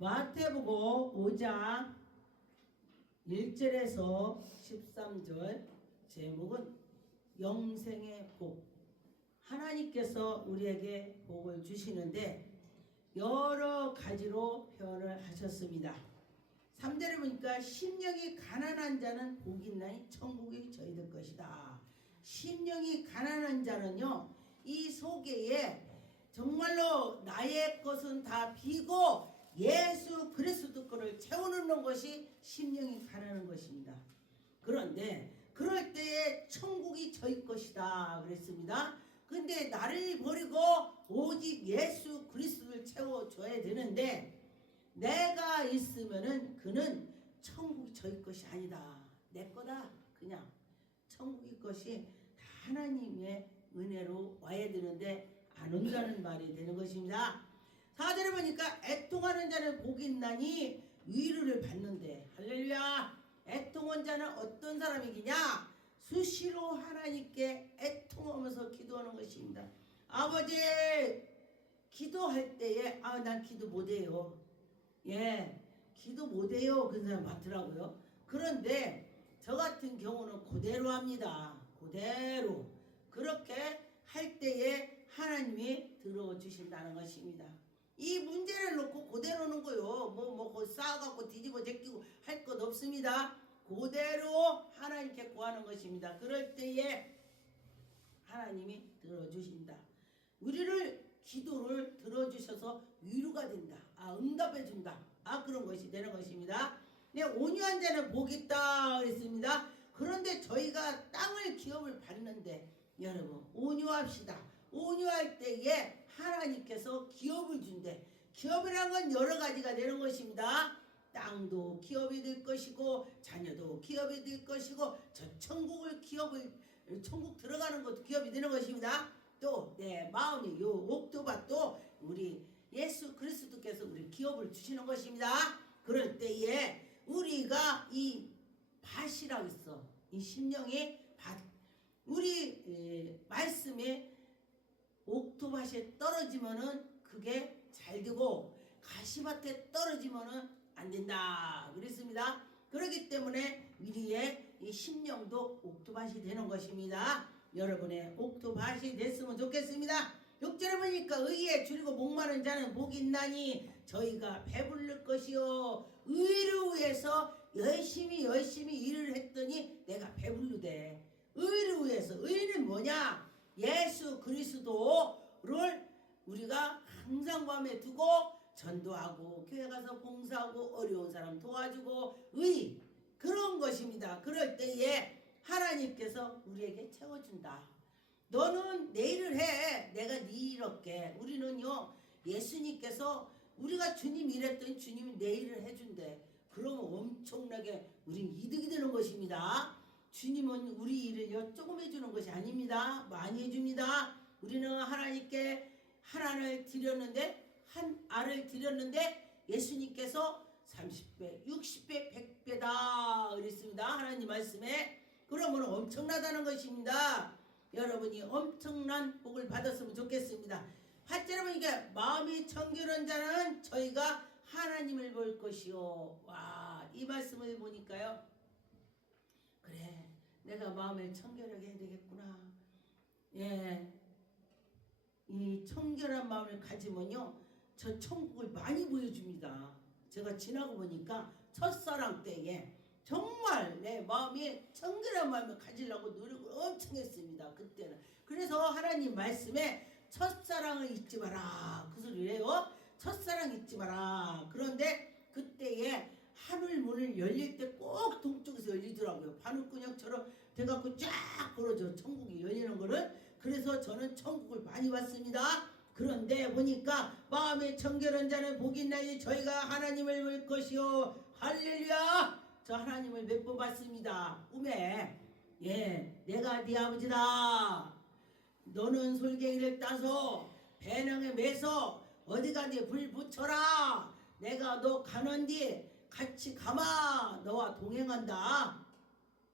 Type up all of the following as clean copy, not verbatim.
마태복음 5장 1절에서 13절 제목은 영생의 복. 하나님께서 우리에게 복을 주시는데 여러 가지로 표현을 하셨습니다. 3절에 보니까 심령이 가난한 자는 복이 있나니 천국이 저희들 것이다. 심령이 가난한 자는요, 이 속에 정말로 나의 것은 다 비고 예수 그리스도 거를 채워넣는 것이 심령이 가난한 것입니다. 그런데 그럴 때에 천국이 저희 것이다 그랬습니다. 근데 나를 버리고 오직 예수 그리스도를 채워줘야 되는데, 내가 있으면은 그는 천국이 저희 것이 아니다. 내 거다. 그냥 천국의 것이 다 하나님의 은혜로 와야 되는데 안 온다는 말이 되는 것입니다. 4절에 보니까 애통하는 자는 복이 있나니 위로를 받는데, 할렐루야. 애통한 자는 어떤 사람이기냐? 수시로 하나님께 애통하면서 기도하는 것입니다. 아버지, 기도할 때에 난 기도 못해요. 기도 못해요. 그런 사람 많더라고요. 그런데 저 같은 경우는 그대로 합니다. 그대로. 그렇게 할 때에 하나님이 들어주신다는 것입니다. 이 문제를 놓고 그대로는 거요. 뭐 쌓아갖고 뒤집어 제끼고 할 것 없습니다. 그대로 하나님께 구하는 것입니다. 그럴 때에 하나님이 들어주신다. 우리를 기도를 들어주셔서 위로가 된다. 응답해 준다. 그런 것이 되는 것입니다. 네, 온유한 자는 복이 있다 그랬습니다. 그런데 저희가 땅을 기업을 받는데 여러분 온유합시다. 온유할 때에 하나님께서 기업을 준대. 기업이란 건 여러 가지가 되는 것입니다. 땅도 기업이 될 것이고 자녀도 기업이 될 것이고 저 천국 들어가는 것도 기업이 되는 것입니다. 또 내 마음이 요 옥토밭도 우리 예수 그리스도께서 우리 기업을 주시는 것입니다. 그럴 때에 우리가 이 밭이라고 있어. 이 심령의 밭. 우리 말씀에 옥토밭에 떨어지면은 그게 잘 되고 가시밭에 떨어지면은 안 된다 그랬습니다. 그렇기 때문에 우리의 이 심령도 옥토밭이 되는 것입니다. 여러분의 옥토밭이 됐으면 좋겠습니다. 6절에 보니까 의에 줄이고 목마른 자는 복이 있나니 저희가 배부를 것이요. 의를 위해서 열심히 일을 했더니 내가 배부르대. 의를 위해서. 의는 뭐냐? 예수 그리스도를 우리가 항상 마음에 두고 전도하고 교회 가서 봉사하고 어려운 사람 도와주고 의, 그런 것입니다. 그럴 때에 하나님께서 우리에게 채워준다. 너는 내 일을 해. 내가 네 일 할게. 우리는요, 예수님께서 우리가 주님 일했더니 주님이 내 일을 해준대. 그러면 엄청나게 우린 이득이 되는 것입니다. 주님은 우리 일을 조금 해주는 것이 아닙니다. 많이 해줍니다. 우리는 하나님께 한 알을 드렸는데 예수님께서 30배, 60배, 100배다 그랬습니다. 하나님 말씀에. 그러면 엄청나다는 것입니다. 여러분이 엄청난 복을 받았으면 좋겠습니다. 8절에 보니까 마음이 청결한 자는 저희가 하나님을 볼 것이요. 와, 이 말씀을 보니까요, 그래, 내가 마음을 청결하게 해야 되겠구나. 이 청결한 마음을 가지면요, 저 천국을 많이 보여줍니다. 제가 지나고 보니까 첫사랑 때에 정말 내 마음이 청결한 마음을 가지려고 노력을 엄청 했습니다. 그때는. 그래서 하나님 말씀에 첫사랑을 잊지 마라 그 소리예요. 첫사랑 잊지 마라. 그런데 그때에 하늘 문을 열릴 때 꼭 동쪽에서 열리더라고요. 바늘구녕처럼 돼갖고 쫙 벌어져, 천국이 열리는 거를. 그래서 저는 천국을 많이 봤습니다. 그런데 보니까 마음에 청결한 자는 복이 있나니 저희가 하나님을 볼 것이요. 할렐루야. 저 하나님을 몇 번 봤습니다. 꿈에. 내가 네 아버지다. 너는 솔개이를 따서 배낭에 매서 어디가 네 불 붙여라. 내가 너 가는디 같이 가마. 너와 동행한다.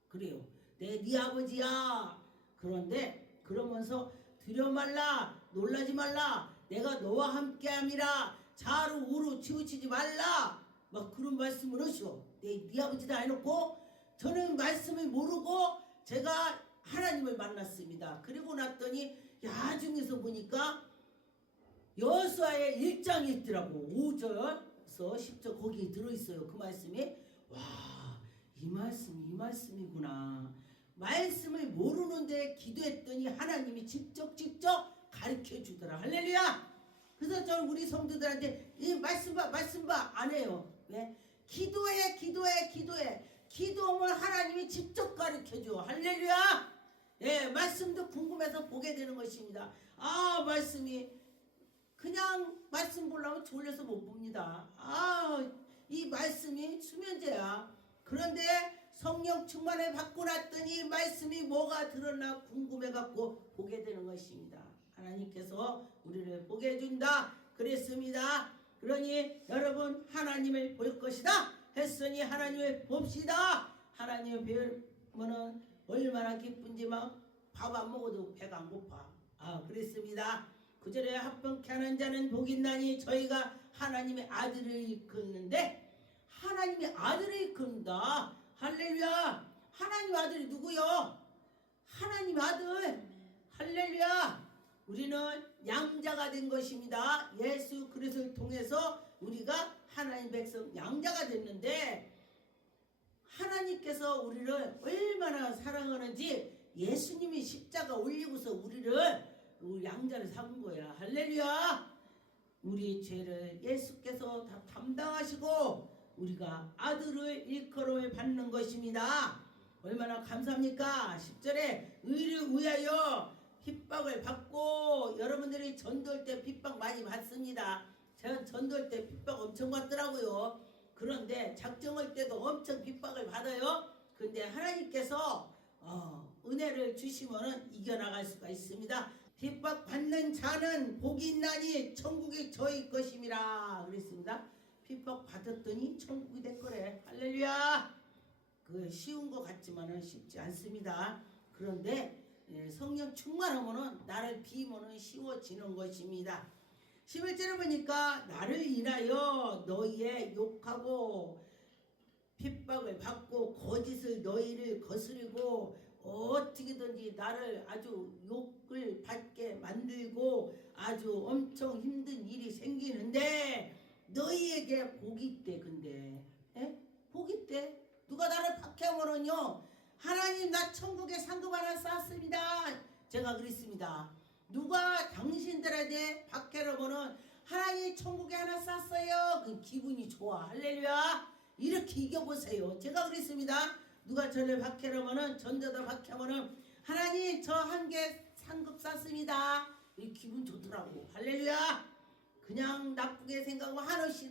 그래요. 네 아버지야. 그런데 그러면서 두려워 말라, 놀라지 말라, 내가 너와 함께함이라. 좌로 우로 치우치지 말라 막 그런 말씀을 하시오. 네 아버지도 해놓고 저는 말씀을 모르고 제가 하나님을 만났습니다. 그리고 났더니 야중에서 보니까 여호수아의 1장이 있더라고. 5절에서 10절 거기에 들어있어요. 그 말씀이. 와, 이 말씀이구나. 말씀을 모르는데 기도했더니 하나님이 직접 가르쳐 주더라. 할렐루야. 그래서 저는 우리 성도들한테 이 말씀 봐 안 해요. 왜? 기도해. 기도하면 하나님이 직접 가르쳐 줘. 할렐루야. 예, 말씀도 궁금해서 보게 되는 것입니다. 아, 말씀이 그냥 말씀 보려면 졸려서 못 봅니다. 아, 이 말씀이 수면제야. 그런데 성령 충만을 받고 났더니 말씀이 뭐가 드러나 궁금해갖고 보게 되는 것입니다. 하나님께서 우리를 보게 해준다 그랬습니다. 그러니 여러분 하나님을 볼 것이다 했으니 하나님을 봅시다. 하나님을 배우면 얼마나 기쁜지 막 밥 안 먹어도 배가 안 고파. 아, 그랬습니다. 9절에 합병케 하는 자는 복이 있나니 저희가 하나님의 아들을 이끌는데 하나님의 아들을 이끌는다. 할렐루야. 하나님 아들이 누구요? 하나님 아들. 할렐루야. 우리는 양자가 된 것입니다. 예수 그리스도를 통해서 우리가 하나님 백성 양자가 됐는데 하나님께서 우리를 얼마나 사랑하는지 예수님이 십자가 올리고서 우리 양자를 삼은 거야. 할렐루야. 우리 죄를 예수께서 다 담당하시고 우리가 아들을 일컬음을 받는 것입니다. 얼마나 감사합니까? 10절에 의를 위하여 핍박을 받고 여러분들이 전도할 때 핍박 많이 받습니다. 제가 전도할 때 핍박 엄청 받더라고요. 그런데 작정할 때도 엄청 핍박을 받아요. 근데 하나님께서 은혜를 주시면 이겨나갈 수가 있습니다. 핍박 받는 자는 복이 있나니 천국이 저희 것임이라 그랬습니다. 핍박 받았더니 천국이 될 거래. 할렐루야. 그 쉬운 것 같지만은 쉽지 않습니다. 그런데 성령 충만하면은 나를 비면은 쉬워지는 것입니다. 11절에 보니까 나를 인하여 너희의 욕하고 핍박을 받고 거짓을 너희를 거스리고 어떻게든지 나를 아주 욕을 받게 만들고 아주 엄청 힘든 일이 생기는데 너희에게 복이 있대. 근데 복이 있대. 누가 나를 박해하면은요 하나님 나 천국에 상급 하나 쌓았습니다. 제가 그랬습니다. 누가 당신들에게 박해하면은 하나님 천국에 하나 쌓았어요. 그 기분이 좋아. 할렐루야. 이렇게 이겨보세요. 제가 그랬습니다. 누가 저를 박해하면은 전도다 박해하면은 하나님 저 한 개 상급 쌓습니다. 이 기분 좋더라고. 할렐루야. 그냥 나쁘게 생각하면 한없이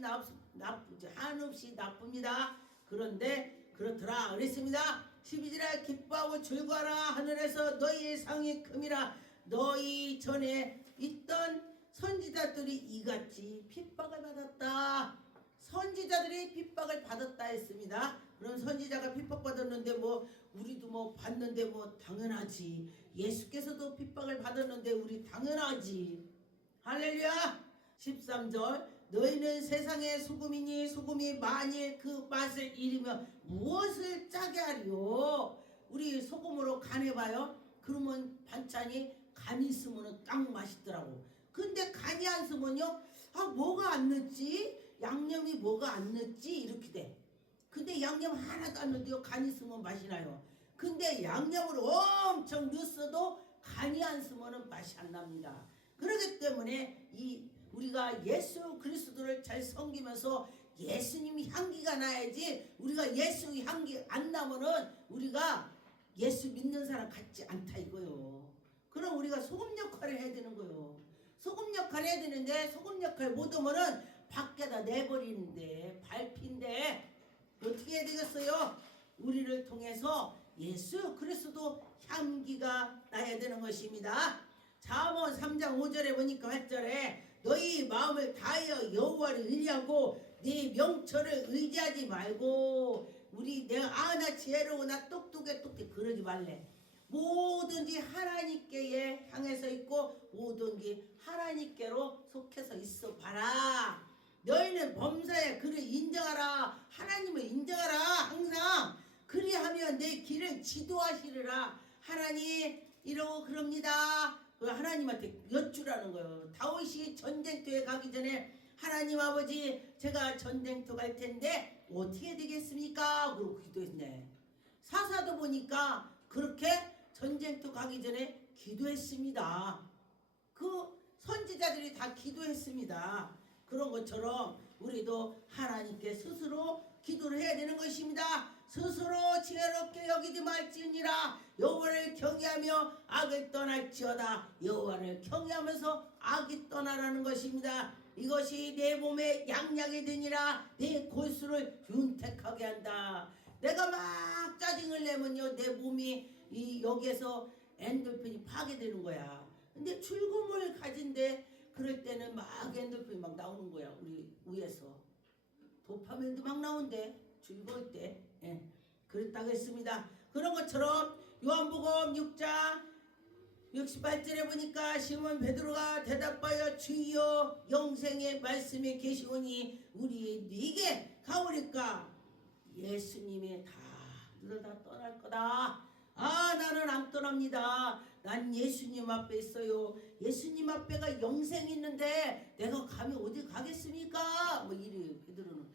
나쁩니다. 그런데 그렇더라 그랬습니다. 12절에 기뻐하고 즐거워라. 하늘에서 너희의 상이 큼이라. 너희 전에 있던 선지자들이 이같이 핍박을 받았다. 선지자들이 핍박을 받았다 했습니다. 그런 선지자가 핍박받았는데 우리도 받는데 당연하지. 예수께서도 핍박을 받았는데 우리 당연하지. 할렐루야. 13절 너희는 세상의 소금이니 소금이 만일 그 맛을 잃으면 무엇을 짜게 하리요. 우리 소금으로 간해봐요. 그러면 반찬이 간이 있으면 딱 맛있더라고. 근데 간이 안 쓰면요 뭐가 안 넣지? 양념이 뭐가 안 넣지? 이렇게 돼. 근데 양념 하나도 안 넣어도 간이 있으면 맛이 나요. 근데 양념을 엄청 넣었어도 간이 안 쓰면 맛이 안 납니다. 그렇기 때문에 우리가 예수 그리스도를 잘 섬기면서 예수님 향기가 나야지. 우리가 예수 향기 안 나면은 우리가 예수 믿는 사람 같지 않다 이거요. 그럼 우리가 소금 역할을 해야 되는 거요. 소금 역할을 해야 되는데 소금 역할 못하면은 밖에다 내버리는데 밟힌데 어떻게 해야 되겠어요? 우리를 통해서 예수 그리스도 향기가 나야 되는 것입니다. 잠언 3장 5절에 보니까 8절에 너희 마음을 다하여 여호와를 의지하고 네 명철을 의지하지 말고 내가 나 지혜로워 나 똑똑해 그러지 말래. 뭐든지 하나님께 향해서 있고 모든 게 하나님께로 속해서 있어 봐라. 너희는 범사에 그를 인정하라. 하나님을 인정하라. 항상 그리하면 내 길을 지도하시리라. 하나님 이러고 그럽니다. 하나님한테 여쭈라는 거예요. 다윗이 전쟁터에 가기 전에 하나님 아버지 제가 전쟁터 갈 텐데 어떻게 되겠습니까? 그러고 기도했네. 사사도 보니까 그렇게 전쟁터 가기 전에 기도했습니다. 그 선지자들이 다 기도했습니다. 그런 것처럼 우리도 하나님께 스스로 기도를 해야 되는 것입니다. 스스로 지혜롭게 여기지 말지니라. 여호와를 경외하며 악을 떠날지어다. 여호와를 경외하면서 악이 떠나라는 것입니다. 이것이 내 몸에 양약이 되니라. 내 골수를 윤택하게 한다. 내가 막 짜증을 내면요 내 몸이 이 여기에서 엔돌핀이 파괴되는 거야. 근데 즐거움을 가진데 그럴 때는 막 엔돌핀이 막 나오는 거야. 우리 위에서 도파민도 막 나온대. 즐거울 때. 예. 그랬다고 했습니다. 그런 것처럼 요한복음 6장 68절에 보니까 시몬 베드로가 대답하여 주여 영생의 말씀에 계시오니 우리 네게 가오리까. 예수님이 너도 다 떠날 거다. 나는 안 떠납니다. 난 예수님 앞에 있어요. 예수님 앞에가 영생이 있는데 내가 가면 어디 가겠습니까? 뭐 이래 베드로는.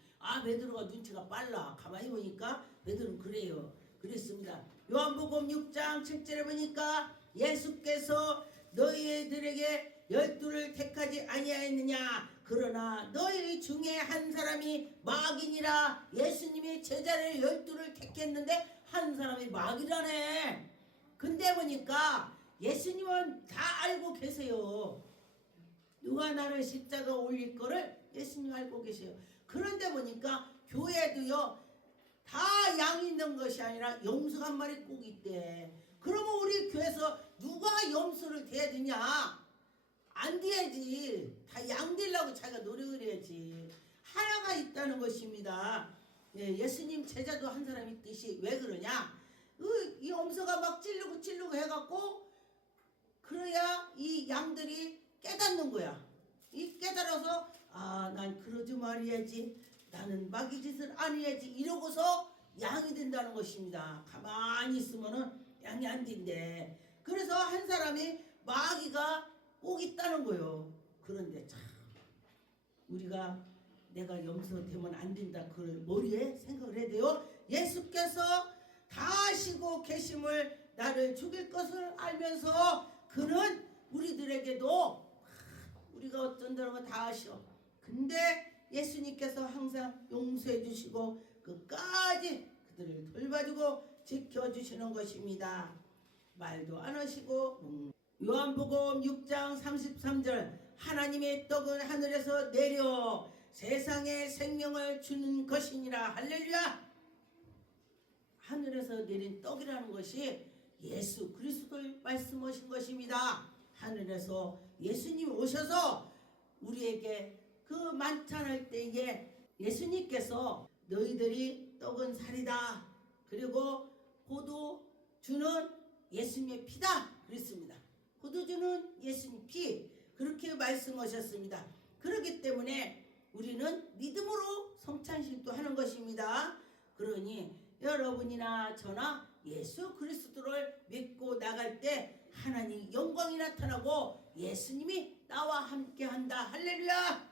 베드로가 눈치가 빨라. 가만히 보니까 베드로는 그래요. 그랬습니다. 요한복음 6장 7절에 보니까 예수께서 너희들에게 12를 택하지 아니하였느냐. 그러나 너희 중에 한 사람이 마귀니라. 예수님이 제자를 12를 택했는데 한 사람이 마귀라네. 근데 보니까 예수님은 다 알고 계세요. 누가 나를 십자가 올릴 거를 예수님 알고 계세요. 그런데 보니까 교회도요 다 양 있는 것이 아니라 염소가 한 마리 꼭 있대. 그러면 우리 교회에서 누가 염소를 대야 되냐? 안 돼야지. 다 양 되려고 자기가 노력을 해야지. 하나가 있다는 것입니다. 예수님 제자도 한 사람 있듯이. 왜 그러냐? 이 염소가 막 찌르고 해갖고 그래야 이 양들이 깨닫는 거야. 이 깨달아서 난 그러지 말아야지. 나는 마귀 짓을 안 해야지. 이러고서 양이 된다는 것입니다. 가만히 있으면은 양이 안 된대. 그래서 한 사람이 마귀가 꼭 있다는 거예요. 그런데 참 우리가 내가 염소 되면 안 된다. 그걸 머리에 생각을 해야 돼요. 예수께서 다 아시고 계심을 나를 죽일 것을 알면서 그는 우리들에게도 우리가 어쩐다는 거 다 아셔. 근데 예수님께서 항상 용서해 주시고 끝까지 그들을 돌봐주고 지켜주시는 것입니다. 말도 안 하시고 요한복음 6장 33절 하나님의 떡은 하늘에서 내려 세상에 생명을 주는 것이니라. 할렐루야. 하늘에서 내린 떡이라는 것이 예수 그리스도를 말씀하신 것입니다. 하늘에서 예수님이 오셔서 우리에게 그 만찬할 때에 예수님께서 너희들이 떡은 살이다. 그리고 포도주는 예수님의 피다. 그랬습니다. 포도주는 예수님 피. 그렇게 말씀하셨습니다. 그렇기 때문에 우리는 믿음으로 성찬식도 하는 것입니다. 그러니 여러분이나 저나 예수 그리스도를 믿고 나갈 때 하나님 영광이 나타나고 예수님이 나와 함께 한다. 할렐루야.